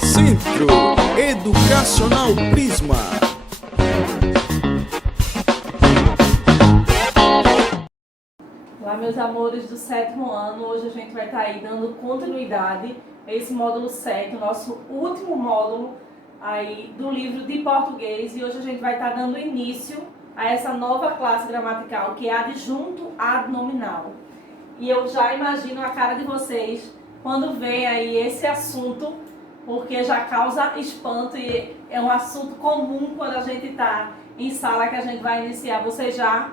Centro Educacional Prisma. Olá, meus amores do 7º ano. Hoje a gente vai estar aí dando continuidade a esse módulo 7, o nosso último módulo aí do livro de português. E hoje a gente vai estar dando início a essa nova classe gramatical, que é adjunto adnominal. E eu já imagino a cara de vocês quando vem aí esse assunto, porque já causa espanto e é um assunto comum quando a gente está em sala que a gente vai iniciar. Você já,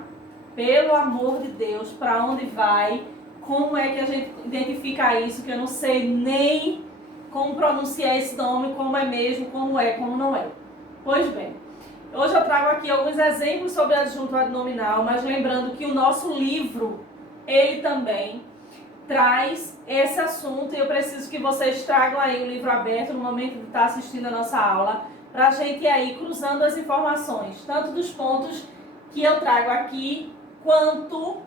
pelo amor de Deus, para onde vai? Como é que a gente identifica isso? Que eu não sei nem como pronunciar esse nome, como é mesmo, como é, como não é. Pois bem, hoje eu trago aqui alguns exemplos sobre adjunto adnominal, mas lembrando que o nosso livro, ele também traz esse assunto e eu preciso que vocês tragam aí o livro aberto no momento de estar assistindo a nossa aula, para a gente ir aí cruzando as informações, tanto dos pontos que eu trago aqui, quanto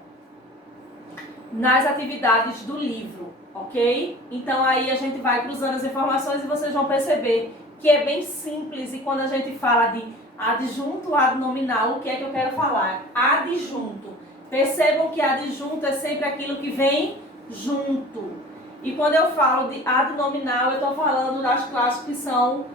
nas atividades do livro, ok? Então aí a gente vai cruzando as informações e vocês vão perceber que é bem simples. E quando a gente fala de adjunto adnominal, o que é que eu quero falar? Adjunto. Percebam que adjunto é sempre aquilo que vem junto. E quando eu falo de adnominal, eu estou falando das classes que são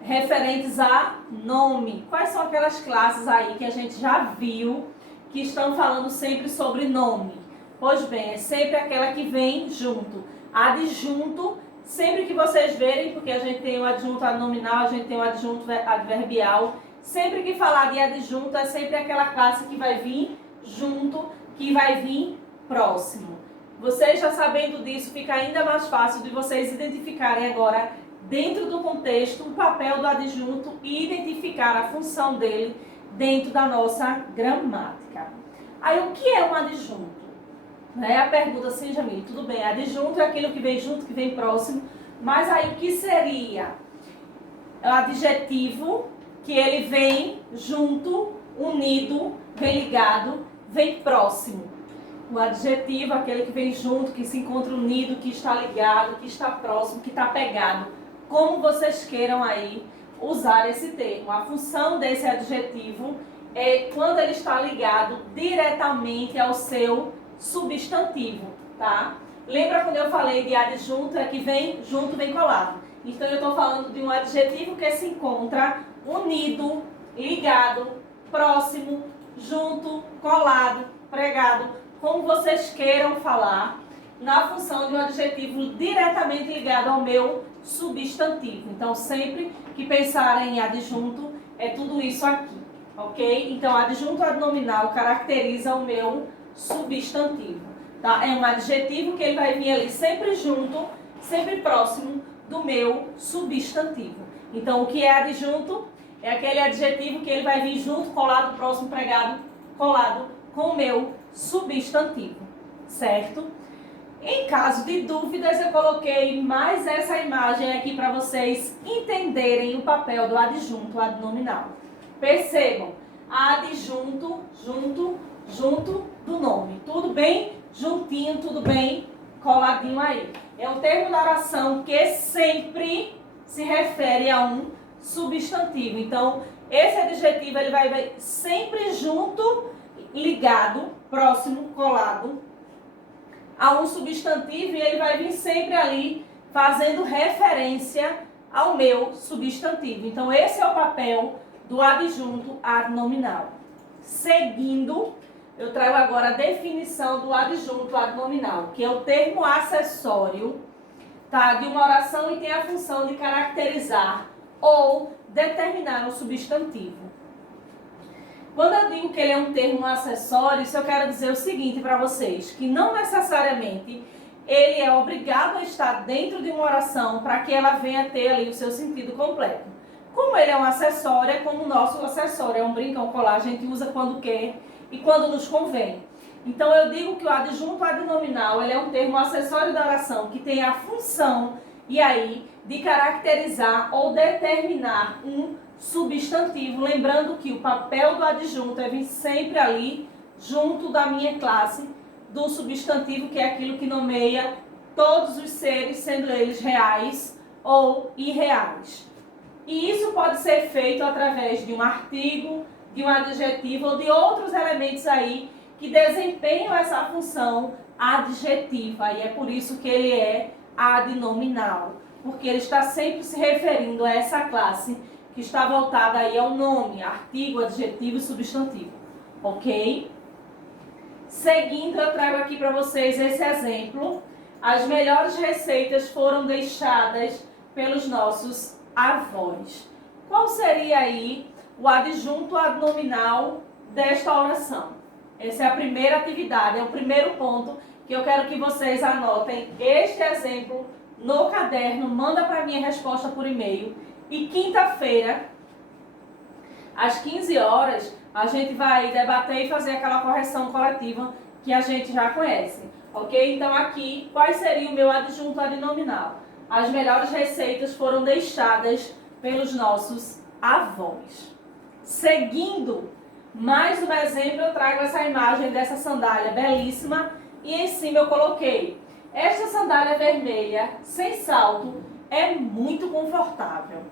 referentes a nome. Quais são aquelas classes aí que a gente já viu que estão falando sempre sobre nome? Pois bem, é sempre aquela que vem junto. Adjunto, sempre que vocês verem, porque a gente tem o adjunto adnominal, a gente tem o adjunto adverbial. Sempre que falar de adjunto, é sempre aquela classe que vai vir junto, que vai vir próximo. Vocês já sabendo disso, fica ainda mais fácil de vocês identificarem agora, dentro do contexto, o papel do adjunto e identificar a função dele dentro da nossa gramática. Aí, o que é um adjunto? A pergunta assim, Jamile, tudo bem, adjunto é aquilo que vem junto, que vem próximo, mas aí o que seria? É o adjetivo que ele vem junto, unido, vem ligado, vem próximo. O adjetivo, aquele que vem junto, que se encontra unido, que está ligado, que está próximo, que está pegado. Como vocês queiram aí usar esse termo. A função desse adjetivo é quando ele está ligado diretamente ao seu substantivo, tá? Lembra quando eu falei de adjunto, é que vem junto, vem colado. Então eu estou falando de um adjetivo que se encontra unido, ligado, próximo, junto, colado, pregado, como vocês queiram falar, na função de um adjetivo diretamente ligado ao meu substantivo. Então, sempre que pensarem em adjunto, é tudo isso aqui, ok? Então, adjunto adnominal caracteriza o meu substantivo, tá? É um adjetivo que ele vai vir ali sempre junto, sempre próximo do meu substantivo. Então, o que é adjunto? É aquele adjetivo que ele vai vir junto, colado, próximo, pregado, colado com o meu substantivo, certo? Em caso de dúvidas, eu coloquei mais essa imagem aqui para vocês entenderem o papel do adjunto adnominal. Percebam, adjunto, junto do nome. Tudo bem juntinho, tudo bem coladinho aí. É um termo da oração que sempre se refere a um substantivo. Então, esse adjetivo ele vai sempre junto, ligado, próximo, colado a um substantivo, e ele vai vir sempre ali fazendo referência ao meu substantivo. Então, esse é o papel do adjunto adnominal. Seguindo, eu trago agora a definição do adjunto adnominal, que é o termo acessório, tá, de uma oração e tem a função de caracterizar ou determinar um substantivo. Quando eu digo que ele é um termo acessório, isso eu quero dizer o seguinte para vocês, que não necessariamente ele é obrigado a estar dentro de uma oração para que ela venha ter ali o seu sentido completo. Como ele é um acessório, é como o nosso acessório, é um brinco, é um colar, a gente usa quando quer e quando nos convém. Então eu digo que o adjunto adnominal ele é um termo acessório da oração que tem a função, e aí, de caracterizar ou determinar um substantivo, lembrando que o papel do adjunto é vir sempre ali junto da minha classe do substantivo, que é aquilo que nomeia todos os seres, sendo eles reais ou irreais. E isso pode ser feito através de um artigo, de um adjetivo ou de outros elementos aí que desempenham essa função adjetiva. E é por isso que ele é adnominal, porque ele está sempre se referindo a essa classe que está voltada aí ao nome, artigo, adjetivo e substantivo. Ok? Seguindo, eu trago aqui para vocês esse exemplo. As melhores receitas foram deixadas pelos nossos avós. Qual seria aí o adjunto adnominal desta oração? Essa é a primeira atividade, é o primeiro ponto que eu quero que vocês anotem este exemplo no caderno, manda para mim a resposta por e-mail. E quinta-feira, às 15 horas, a gente vai debater e fazer aquela correção coletiva que a gente já conhece. Ok? Então aqui, qual seria o meu adjunto adnominal? As melhores receitas foram deixadas pelos nossos avós. Seguindo, mais um exemplo, eu trago essa imagem dessa sandália belíssima e em cima eu coloquei: esta sandália vermelha, sem salto, é muito confortável.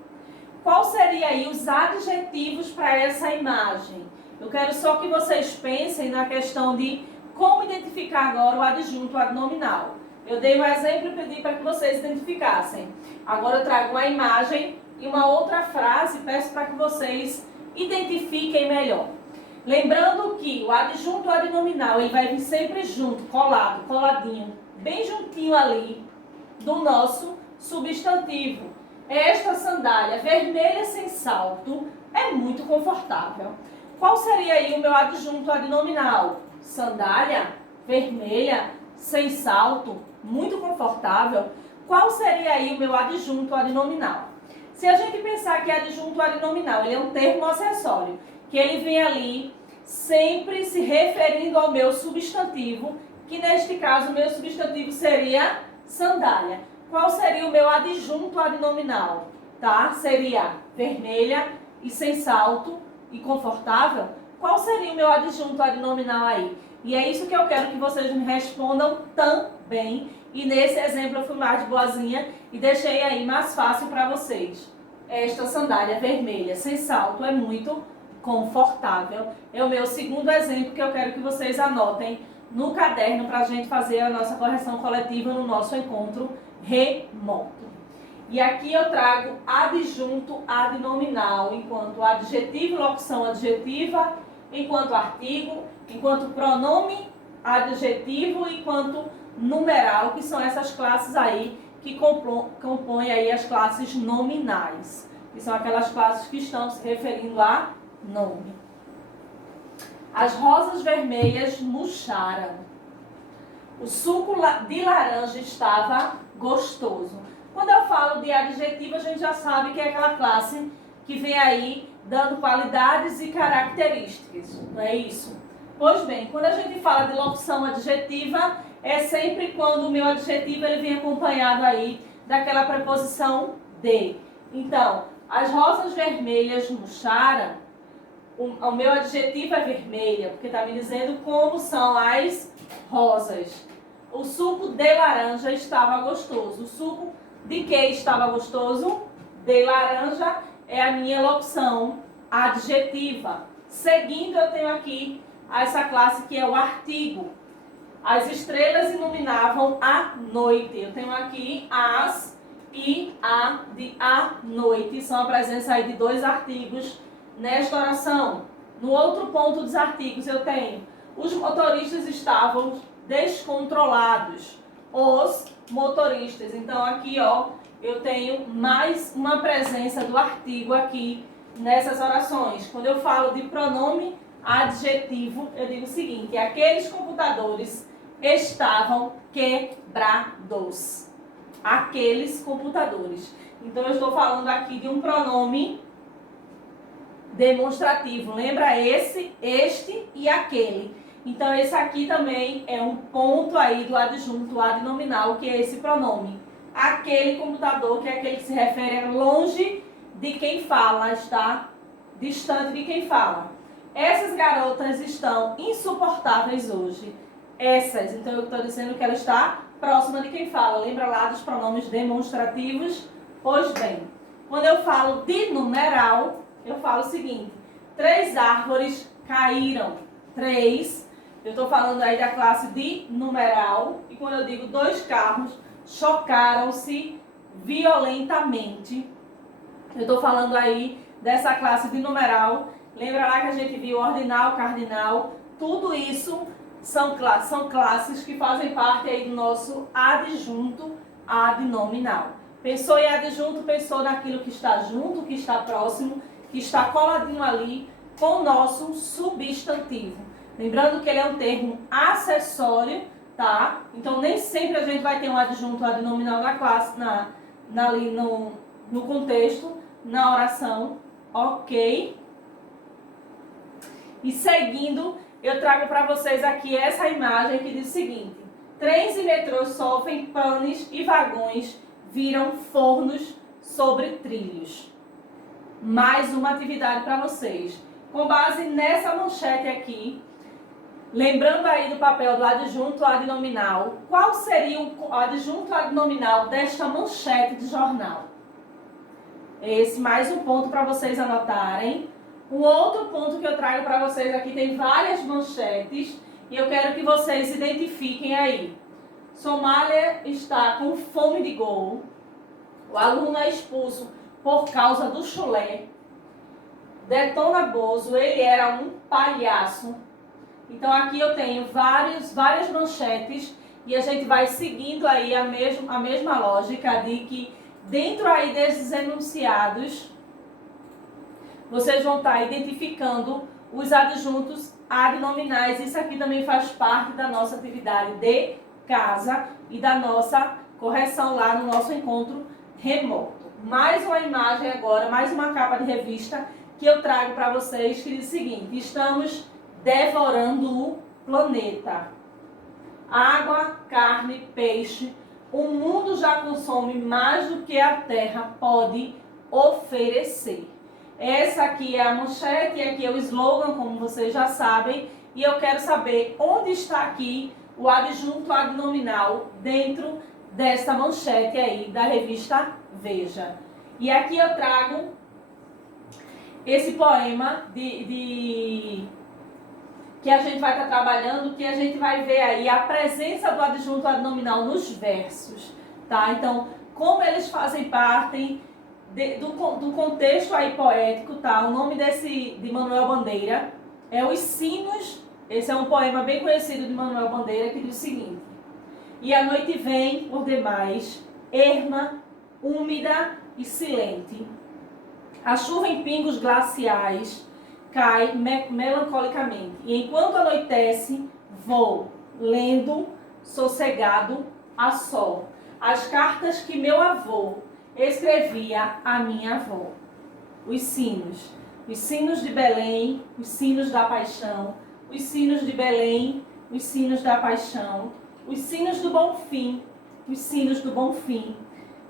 Qual seria aí os adjetivos para essa imagem? Eu quero só que vocês pensem na questão de como identificar agora o adjunto adnominal. Eu dei um exemplo e pedi para que vocês identificassem. Agora eu trago uma imagem e uma outra frase, peço para que vocês identifiquem melhor. Lembrando que o adjunto adnominal ele vai vir sempre junto, colado, coladinho, bem juntinho ali do nosso substantivo. Esta sandália vermelha sem salto é muito confortável. Qual seria aí o meu adjunto adnominal? Sandália vermelha sem salto, muito confortável. Qual seria aí o meu adjunto adnominal? Se a gente pensar que adjunto adnominal ele é um termo acessório, que ele vem ali sempre se referindo ao meu substantivo, que neste caso o meu substantivo seria sandália. Qual seria o meu adjunto adnominal? Tá? Seria vermelha e sem salto e confortável. Qual seria o meu adjunto adnominal aí? E é isso que eu quero que vocês me respondam também. E nesse exemplo eu fui mais de boazinha e deixei aí mais fácil para vocês. Esta sandália vermelha sem salto é muito confortável. É o meu segundo exemplo que eu quero que vocês anotem no caderno para a gente fazer a nossa correção coletiva no nosso encontro remoto. E aqui eu trago adjunto adnominal enquanto adjetivo, locução adjetiva, enquanto artigo, enquanto pronome adjetivo, enquanto numeral, que são essas classes aí que compõem aí as classes nominais, que são aquelas classes que estão se referindo a nome. As rosas vermelhas murcharam. O suco de laranja estava gostoso. Quando eu falo de adjetivo, a gente já sabe que é aquela classe que vem aí dando qualidades e características, não é isso? Pois bem, quando a gente fala de locução adjetiva, é sempre quando o meu adjetivo ele vem acompanhado aí daquela preposição de. Então, as rosas vermelhas murcharam, o meu adjetivo é vermelha, porque está me dizendo como são as rosas. O suco de laranja estava gostoso. O suco de que estava gostoso? De laranja é a minha locução adjetiva. Seguindo, eu tenho aqui essa classe que é o artigo. As estrelas iluminavam a noite. Eu tenho aqui as e a de a noite. São a presença aí de dois artigos nesta oração. No outro ponto dos artigos eu tenho: os motoristas estavam descontrolados. Os motoristas. Então aqui, ó, eu tenho mais uma presença do artigo aqui nessas orações. Quando eu falo de pronome adjetivo, eu digo o seguinte: aqueles computadores estavam quebrados. Aqueles computadores. Então eu estou falando aqui de um pronome demonstrativo. Lembra esse, este e aquele. Então esse aqui também é um ponto aí do adjunto adnominal, que é esse pronome. Aquele computador, que é aquele que se refere a longe de quem fala, está distante de quem fala. Essas garotas estão insuportáveis hoje. Essas, então eu estou dizendo que ela está próxima de quem fala. Lembra lá dos pronomes demonstrativos? Pois bem, quando eu falo de numeral, eu falo o seguinte: 3 árvores caíram. 3. Eu estou falando aí da classe de numeral. E quando eu digo 2 carros chocaram-se violentamente, eu estou falando aí dessa classe de numeral. Lembra lá que a gente viu ordinal, cardinal? Tudo isso são classes que fazem parte aí do nosso adjunto adnominal. Pensou em adjunto, pensou naquilo que está junto, que está próximo, que está coladinho ali com o nosso substantivo. Lembrando que ele é um termo acessório, tá? Então nem sempre a gente vai ter um adjunto adnominal na classe, ali no contexto, na oração, ok? E seguindo, eu trago para vocês aqui essa imagem que diz o seguinte: trens e metrôs sofrem panes e vagões viram fornos sobre trilhos. Mais uma atividade para vocês. Com base nessa manchete aqui, lembrando aí do papel do adjunto adnominal, qual seria o adjunto adnominal desta manchete de jornal? Esse mais um ponto para vocês anotarem. Um outro ponto que eu trago para vocês aqui, tem várias manchetes e eu quero que vocês identifiquem aí. Somália está com fome de gol. O aluno é expulso por causa do chulé. Detona Bozo, ele era um palhaço. Então aqui eu tenho várias manchetes e a gente vai seguindo aí a mesma lógica de que dentro aí desses enunciados vocês vão estar identificando os adjuntos adnominais. Isso aqui também faz parte da nossa atividade de casa e da nossa correção lá no nosso encontro remoto. Mais uma imagem agora, mais uma capa de revista que eu trago para vocês, que diz o seguinte: estamos devorando o planeta. Água, carne, peixe. O mundo já consome mais do que a Terra pode oferecer. Essa aqui é a manchete e aqui é o slogan, como vocês já sabem. E eu quero saber onde está aqui o adjunto adnominal dentro dessa manchete aí da revista Veja. E aqui eu trago esse poema que a gente vai estar trabalhando, que a gente vai ver aí a presença do adjunto adnominal nos versos, tá? Então, como eles fazem parte do contexto aí poético, tá? O nome de Manuel Bandeira é Os Sinos. Esse é um poema bem conhecido de Manuel Bandeira, que diz o seguinte: e a noite vem, por demais, erma, úmida e silente. A chuva em pingos glaciais cai melancolicamente. E enquanto anoitece, vou lendo, sossegado, a sol, as cartas que meu avô escrevia à minha avó. Os sinos de Belém, os sinos da paixão, os sinos de Belém, os sinos da paixão, os sinos do bom fim, os sinos do bom fim,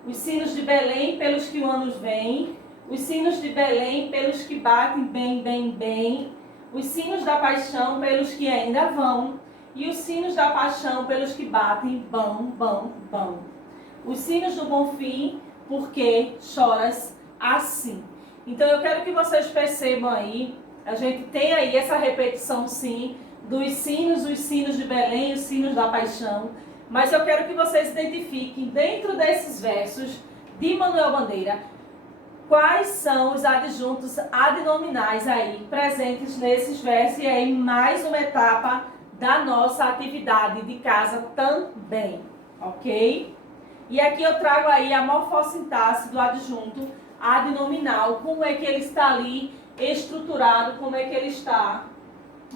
os sinos de Belém pelos que o ano vem, os sinos de Belém pelos que batem bem, bem, bem, os sinos da paixão pelos que ainda vão, e os sinos da paixão pelos que batem bão, bão, bão. Os sinos do bom fim, porque choras assim. Então eu quero que vocês percebam aí, a gente tem aí essa repetição sim, dos sinos, os sinos de Belém, os sinos da paixão, mas eu quero que vocês identifiquem dentro desses versos de Manuel Bandeira quais são os adjuntos adnominais aí presentes nesses versos, e aí mais uma etapa da nossa atividade de casa também, ok? E aqui eu trago aí a morfossintaxe do adjunto adnominal, como é que ele está ali estruturado, como é que ele está,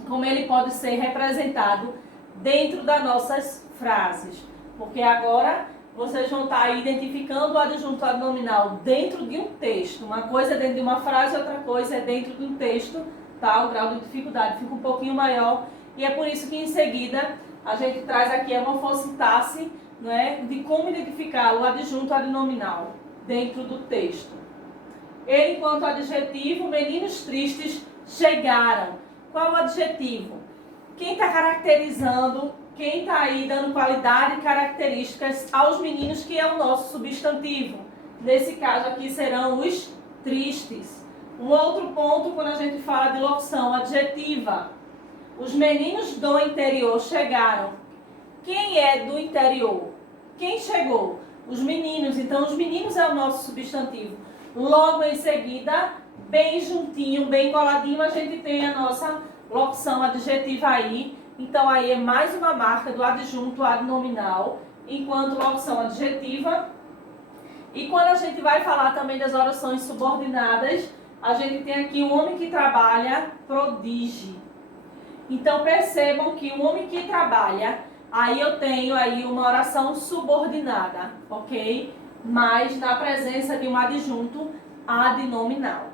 como ele pode ser representado dentro das nossas frases. Porque agora vocês vão estar aí identificando o adjunto adnominal dentro de um texto. Uma coisa é dentro de uma frase, outra coisa é dentro de um texto, tá? O grau de dificuldade fica um pouquinho maior. E é por isso que em seguida a gente traz aqui a morfossintaxe, né, de como identificar o adjunto adnominal dentro do texto. Ele, enquanto adjetivo, meninos tristes chegaram. Qual é o adjetivo? Quem está caracterizando, quem está aí dando qualidade e características aos meninos, que é o nosso substantivo. Nesse caso aqui serão os tristes. Um outro ponto quando a gente fala de locução adjetiva. Os meninos do interior chegaram. Quem é do interior? Quem chegou? Os meninos. Então, os meninos é o nosso substantivo. Logo em seguida, bem juntinho, bem coladinho, a gente tem a nossa locução adjetiva aí. Então, aí é mais uma marca do adjunto adnominal, enquanto locução adjetiva. E quando a gente vai falar também das orações subordinadas, a gente tem aqui um homem que trabalha, prodige. Então, percebam que o homem que trabalha, aí eu tenho aí uma oração subordinada, ok? Mas na presença de um adjunto adnominal.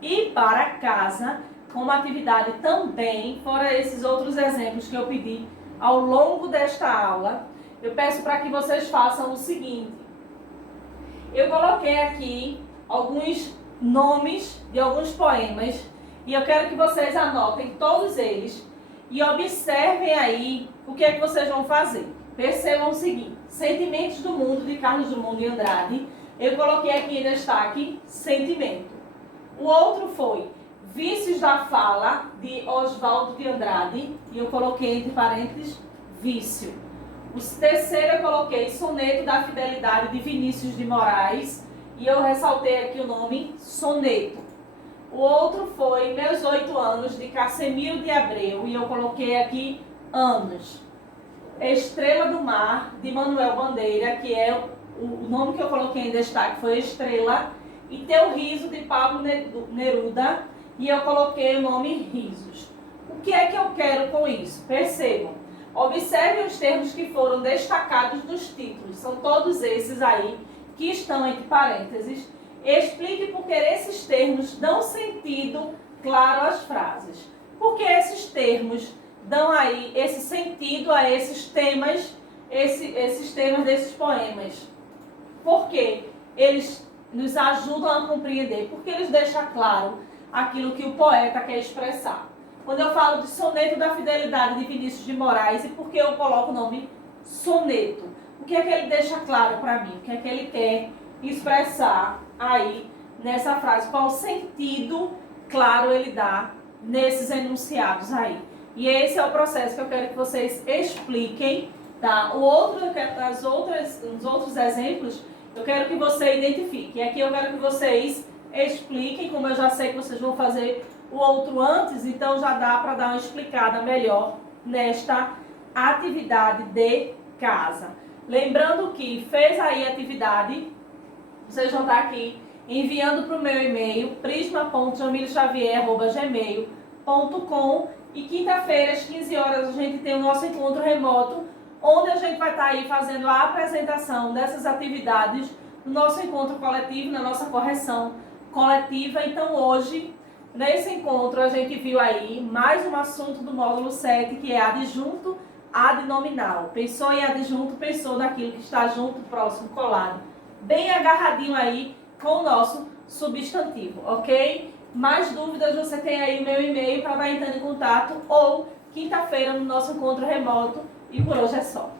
E para casa, como atividade também, fora esses outros exemplos que eu pedi ao longo desta aula, eu peço para que vocês façam o seguinte. Eu coloquei aqui alguns nomes de alguns poemas e eu quero que vocês anotem todos eles e observem aí o que é que vocês vão fazer. Percebam o seguinte: Sentimentos do Mundo, de Carlos Drummond de Andrade. Eu coloquei aqui em destaque sentimento. O outro foi Vícios da Fala, de Oswaldo de Andrade, e eu coloquei entre parênteses vício. O terceiro eu coloquei Soneto da Fidelidade, de Vinícius de Moraes, e eu ressaltei aqui o nome soneto. O outro foi Meus 8 Anos, de Cassimiro de Abreu, e eu coloquei aqui anos. Estrela do Mar, de Manuel Bandeira, que é o nome que eu coloquei em destaque, foi Estrela. E Teu Riso, de Pablo Neruda, e eu coloquei o nome Risos. O que é que eu quero com isso? Percebam. Observem os termos que foram destacados nos títulos. São todos esses aí que estão entre parênteses. Explique por que esses termos dão sentido claro às frases. Porque esses termos dão aí esse sentido a esses temas, esses temas desses poemas. Porque eles nos ajudam a compreender, porque eles deixam claro aquilo que o poeta quer expressar. Quando eu falo de Soneto da Fidelidade, de Vinícius de Moraes, e por que eu coloco o nome soneto? O que é que ele deixa claro para mim? O que é que ele quer expressar aí nessa frase? Qual sentido claro ele dá nesses enunciados aí? E esse é o processo que eu quero que vocês expliquem, tá? Os outros exemplos, eu quero que você identifique. E aqui eu quero que vocês expliquem, como eu já sei que vocês vão fazer o outro antes, então já dá para dar uma explicada melhor nesta atividade de casa. Lembrando que fez aí a atividade, vocês vão estar aqui enviando para o meu e-mail, prisma.jamilxavier@gmail.com, e quinta-feira às 15 horas a gente tem o nosso encontro remoto, onde a gente vai estar aí fazendo a apresentação dessas atividades no nosso encontro coletivo, na nossa correção coletiva. Então hoje, nesse encontro, a gente viu aí mais um assunto do módulo 7, que é adjunto adnominal. Pensou em adjunto, pensou naquilo que está junto, próximo, colado. Bem agarradinho aí com o nosso substantivo, ok? Mais dúvidas, você tem aí o meu e-mail para estar entrando em contato, ou quinta-feira no nosso encontro remoto. E por hoje é só.